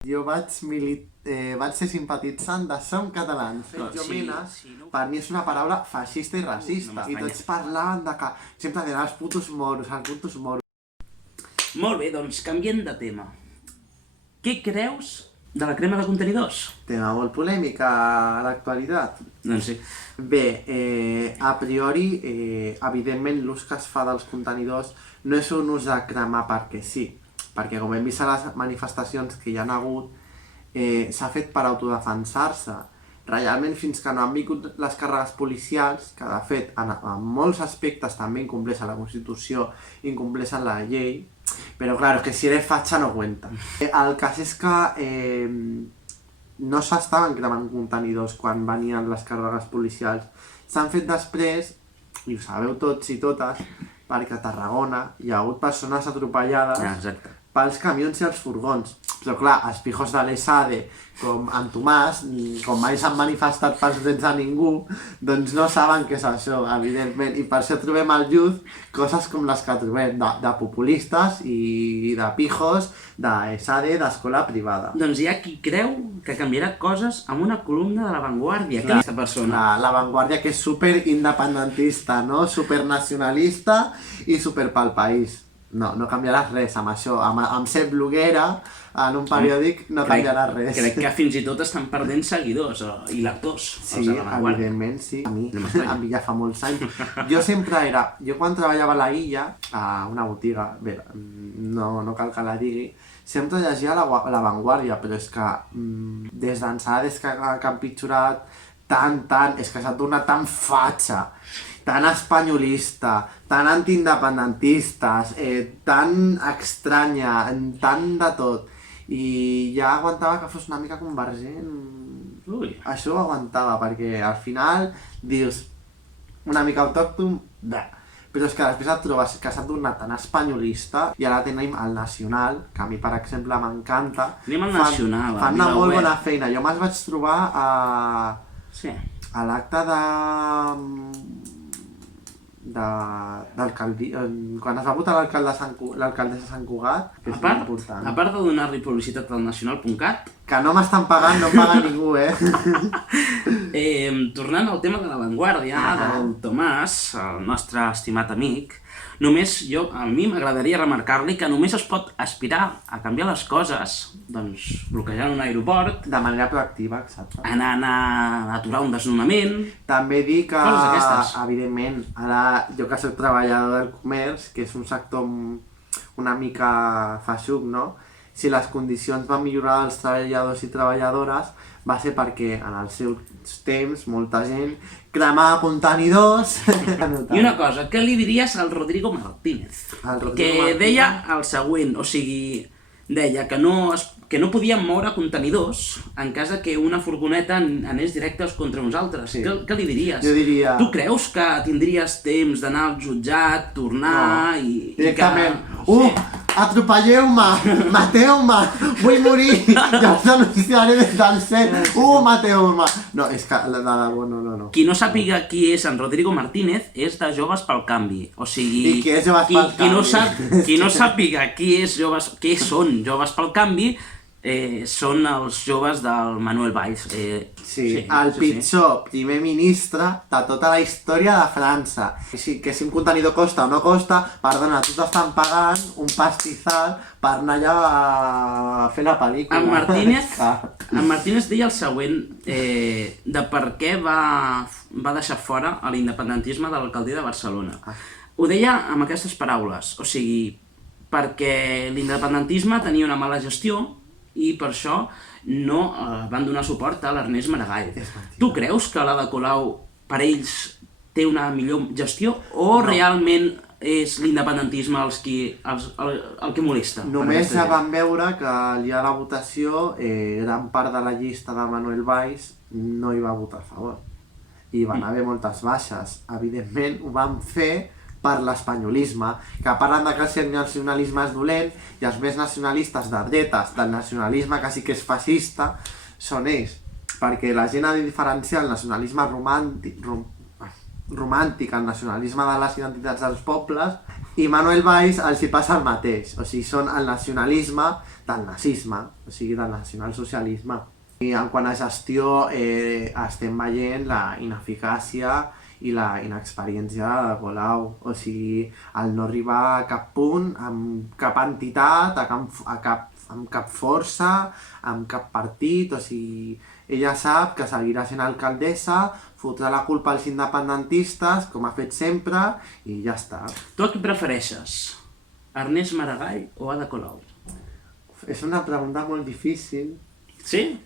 Jo vaig ser simpatitzant de Som Catalans. Jomenes, per mi és una paraula feixista i racista. I tots parlaven de que sempre deien els putos moros, els putos moros. Molt bé, doncs canviem de tema. Què creus de la crema de contenidors? Tema molt polèmic a l'actualitat. Doncs sí. Bé, a priori, evidentment l'ús que es fa dels contenidors no és un ús de cremar perquè sí. Perquè com hem vist a les manifestacions que hi ha hagut, s'ha fet per autodefensar-se. Realment, fins que no han vingut les càrregues policials, que de fet en molts aspectes també incompleixen la Constitució, incompleixen la llei, però claro, que si eres fatxa no cuenta. El cas és que no s'estaven cremant contenidors quan venien les càrregues policials. S'han fet després, i ho sabeu tots i totes, perquè a Tarragona hi ha hagut persones atropellades pels camions i els furgons. Però clar, els pijos de l'ESADE, com en Tomàs, com mai s'han manifestat pels drets de ningú, doncs no saben què és això, evidentment. I per això trobem al Youth coses com les que trobem, de populistes i de pijos d'ESADE, d'escola privada. Doncs hi ha qui creu que canviarà coses amb una columna de La Vanguardia, aquesta persona. La Vanguardia, que és superindependentista, no? Supernacionalista i super pel país. No canviaràs res amb això. Amb ser bloguera en un periòdic no canviaràs res. Crec que fins i tot estan perdent seguidors i lectors. Sí, evidentment, sí. A mi ja fa molts anys. Jo quan treballava a la Illa, a una botiga, bé, no cal que la digui, sempre llegia la Vanguardia, però és que des d'ençà, des que ha empitjorat tant, és que s'ha tornat tan fatxa, tan espanyolista, tan antiindependentistes, tan estranya, tant de tot. I ja aguantava que fos una mica convergent. Això ho aguantava, perquè al final dius una mica autòcton, però és que després et trobes que s'ha tornat tan espanyolista i ara tenim el Nacional, que a mi per exemple m'encanta. Tenim el Nacional. Fan una molt bona feina. Jo me'ls vaig trobar a l'acte quan es va votar l'alcaldessa Sant Cugat, que és molt important. A part de donar-li publicitat al nacional.cat, que no m'estan pagant, no em paga ningú, tornant al tema de La Vanguardia, del Tomàs, el nostre estimat amic, a mi m'agradaria remarcar-li que només es pot aspirar a canviar les coses, doncs, bloquejant un aeroport, de manera proactiva, exacte. Anant a aturar un desnonament. També dir que, evidentment, ara jo que soc treballador del comerç, que és un sector una mica feixuc, no? Si les condicions van millorar dels treballadors i treballadores va ser perquè en els seus temps molta gent cremava contenidors. I una cosa, què li diries al Rodrigo Martínez? Que deia el següent, o sigui, deia que no podien moure contenidors en cas que una furgoneta anés directe contra uns altres. Què li diries? Jo diria... Tu creus que tindries temps d'anar al jutjat, tornar i... Directament. Atropelleu-me! Mateu-me! Vull morir! Ja us denunciaré des del cel! Mateu-me! No, és que de debò, no. Qui no sàpiga qui és en Rodrigo Martínez és de Joves pel Canvi. O sigui... I qui és Joves pel Canvi? Qui no sàpiga què són Joves pel Canvi, són els joves del Manuel Valls. El pitjor primer ministre de tota la història de França. Que si un contenidor costa o no costa, perdona, tu t'estan pagant un pastizal per anar allà a fer la pel·lícula. En Martínez deia el següent, de per què va deixar fora l'independentisme de l'alcaldia de Barcelona. Ho deia amb aquestes paraules, o sigui, perquè l'independentisme tenia una mala gestió i per això no van donar suport a l'Ernest Maragall. Tu creus que l'Ada Colau per ells té una millor gestió o realment és l'independentisme el que molesta? Només ja vam veure que al dia de la votació gran part de la llista de Manuel Valls no hi va votar a favor i van haver moltes baixes. Evidentment ho van fer per l'espanyolisme, que parlen que el nacionalisme és dolent i els més nacionalistes de dretes del nacionalisme que sí que és feixista són ells, perquè la gent ha de diferenciar el nacionalisme romàntic, romàntic al nacionalisme de les identitats dels pobles, i Manuel Valls els hi passa el mateix, o sigui, són el nacionalisme del nazisme, o sigui, del nacionalsocialisme. I en quant a gestió estem veient la ineficàcia i la inexperiència de Colau, o sigui, el no arribar a cap punt, amb cap entitat, amb cap força, amb cap partit, o sigui, ella sap que seguirà sent alcaldessa, fotrà la culpa als independentistes, com ha fet sempre, i ja està. Tu a qui prefereixes? Ernest Maragall o Ada Colau? És una pregunta molt difícil, Sí?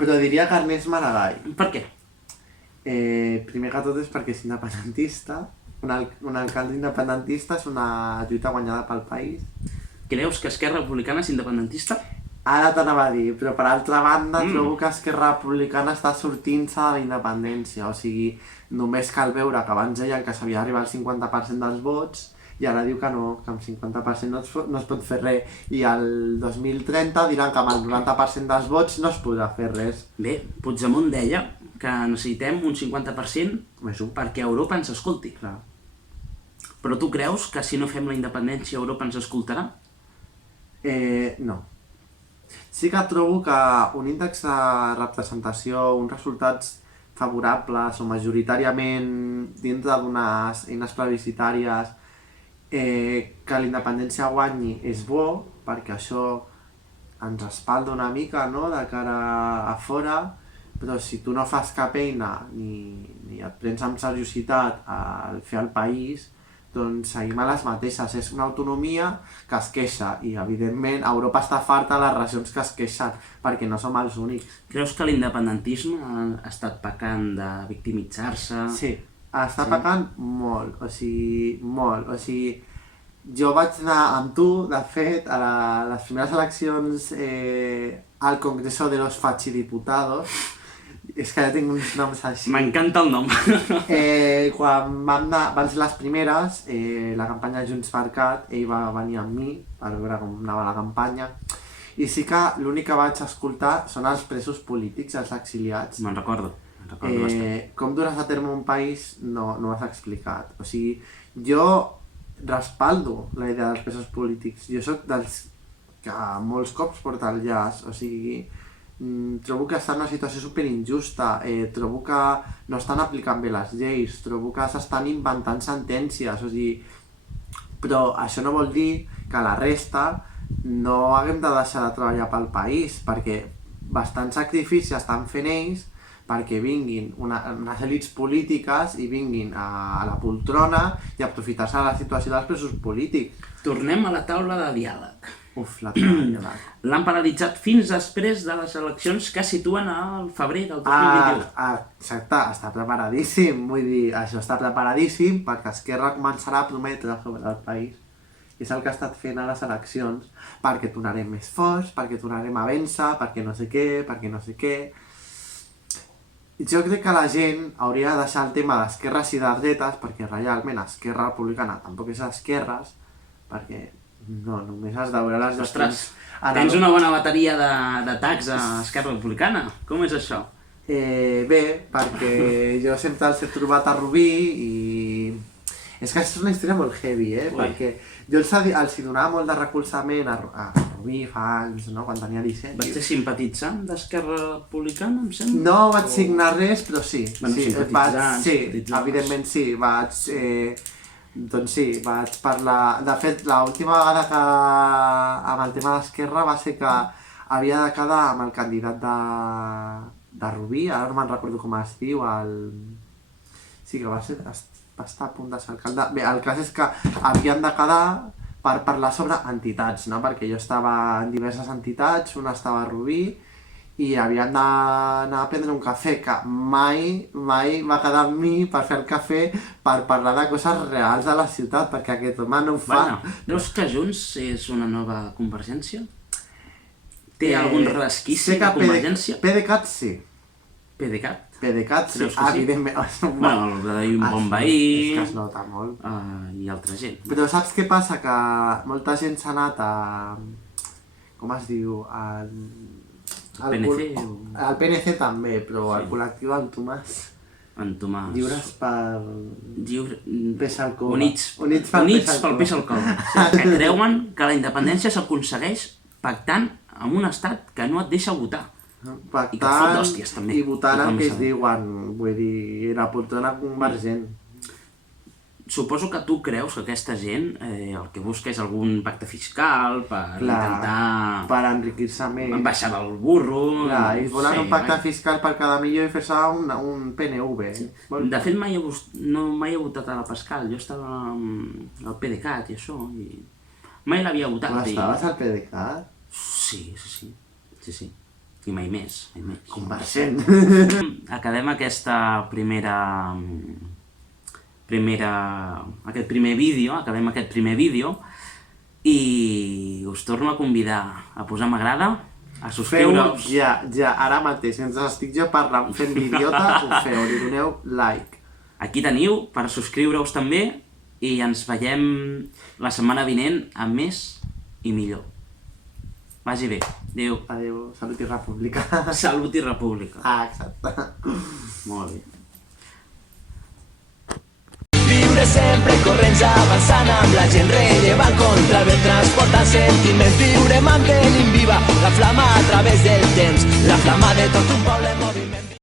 però diria que Ernest Maragall. Per què? Primer que tot és perquè és independentista, un alcalde independentista és una lluita guanyada pel país. Creus que Esquerra Republicana és independentista? Ara t'anava a dir, però per altra banda trobo que Esquerra Republicana està sortint-se de la independència, o sigui, només cal veure que abans deien que s'havia d'arribar al 50% dels vots i ara diu que no, que amb 50% no es pot fer res, i al 2030 diran que amb el 90% dels vots no es podrà fer res. Bé, Puigdemont deia que necessitem un 50% Més un. perquè Europa ens escolti. Clar. Però tu creus que si no fem la independència Europa ens escoltarà? No. Sí que trobo que un índex de representació, uns resultats favorables o majoritàriament dintre d'unes eines plebiscitàries, que la independència guanyi és bo, perquè això ens respalda una mica, no?, de cara a fora, però si tu no fas cap eina ni et prens amb seriositat al fer el país, doncs seguim a les mateixes. És una autonomia que es queixa i, evidentment, Europa està farta de les regions que es queixen, perquè no som els únics. Creus que l'independentisme ha estat pecant de victimitzar-se? Sí, està pecant molt, o sigui, molt. O sigui, jo vaig anar amb tu, de fet, a les primeres eleccions al Congreso de los Fachidiputados. És que ja tinc uns noms així. M'encanta el nom. Quan van ser les primeres, la campanya Junts per Cat, ell va venir amb mi per veure com anava la campanya, i sí que l'únic que vaig escoltar són els presos polítics, els exiliats. Me'n recordo bastant. Com duràs a terme un país no has explicat. O sigui, jo respaldo la idea dels presos polítics. Jo sóc dels que molts cops porta el llaç, o sigui, trobo que està en una situació superinjusta, trobo que no estan aplicant bé les lleis, trobo que s'estan inventant sentències, o sigui, però això no vol dir que la resta no haguem de deixar de treballar pel país, perquè bastant sacrifici estan fent ells perquè vinguin unes elits polítiques i vinguin a la poltrona i aprofitar-se de la situació dels presos polítics. Tornem a la taula de diàleg. Uf, la taula de diàleg. L'han paralitzat fins després de les eleccions que situen al febrer del 2021. Exacte, està preparadíssim, vull dir, això està preparadíssim perquè Esquerra començarà a prometre sobre el país. És el que ha estat fent a les eleccions, perquè tornarem més forts, perquè tornarem a vèncer, perquè no sé què. Jo crec que la gent hauria de deixar el tema d'esquerres i de dretes, perquè realment Esquerra Republicana tampoc és d'esquerres, perquè no, només has de veure les Ostres, tens una bona bateria d'atacs a Esquerra Republicana. Com és això? Bé, perquè jo sempre els he trobat a Rubí i... És que és una història molt heavy, perquè jo els hi donava molt de recolzament a Rubí fa anys, no?, quan tenia 17. Vaig ser simpatitzant d'Esquerra Republicana, em sembla? No vaig signar res, però sí. Bueno, simpatitzant. Evidentment sí, doncs sí, vaig parlar... De fet, l'última vegada que amb el tema d'Esquerra va ser que havia de quedar amb el candidat de Rubí, ara no me'n recordo com es diu, sí que va estar a punt de ser alcalde. Bé, el cas és que havien de quedar per parlar sobre entitats, no? Perquè jo estava en diverses entitats, una estava a Rubí, i havien d'anar a prendre un cafè, que mai va quedar amb mi per fer el cafè per parlar de coses reals de la ciutat, perquè aquest home no ho fa. Bueno, creus que Junts és una nova Convergència? Té algun resquici de Convergència? PDeCAT sí. PDeCAT? PDeCAT sí, evidentment. Bueno, el de un bon veí... És que es nota molt. I altra gent. Però saps què passa? Que molta gent s'ha anat a... Com es diu? PNC? El PNC també, però el col·lectiu del Tomàs. en Tomàs. Lliures per... Peix al cove. Units pel peix al cove. Sí, que creuen que la independència s'aconsegueix pactant amb un estat que no et deixa votar. I que et fot d'hòsties, també. I votant el que es diuen, vull dir, la poltrona convergent. Suposo que tu creus que aquesta gent el que busca és algun pacte fiscal per intentar... Per enriquir-se més. Baixar del burro... Clar, ells volen un pacte fiscal per cada millor i fer-se un PNV. Sí. De fet, mai he votat a la Pascal. Jo estava al PDeCAT i això, i mai l'havia votat. Tu estaves al PDeCAT? Sí. I mai més. Convergent. Acabem aquesta aquest primer vídeo i us torno a convidar a posar m'agrada, a subscriure-us. Ja, ara mateix, mentre estic jo parlant fent l'idiota, ho feu, li doneu like. Aquí teniu per subscriure-us també i ens veiem la setmana vinent amb més i millor. Vagi bé. Adéu. Adéu. Salut i república. Salut i república. Ah, exacte. Molt bé. Viure sempre corrents avançant amb la gent rellevant contra el vent transportant sentiments. Viure mantenint viva la flama a través del temps, la flama de tot un poble movi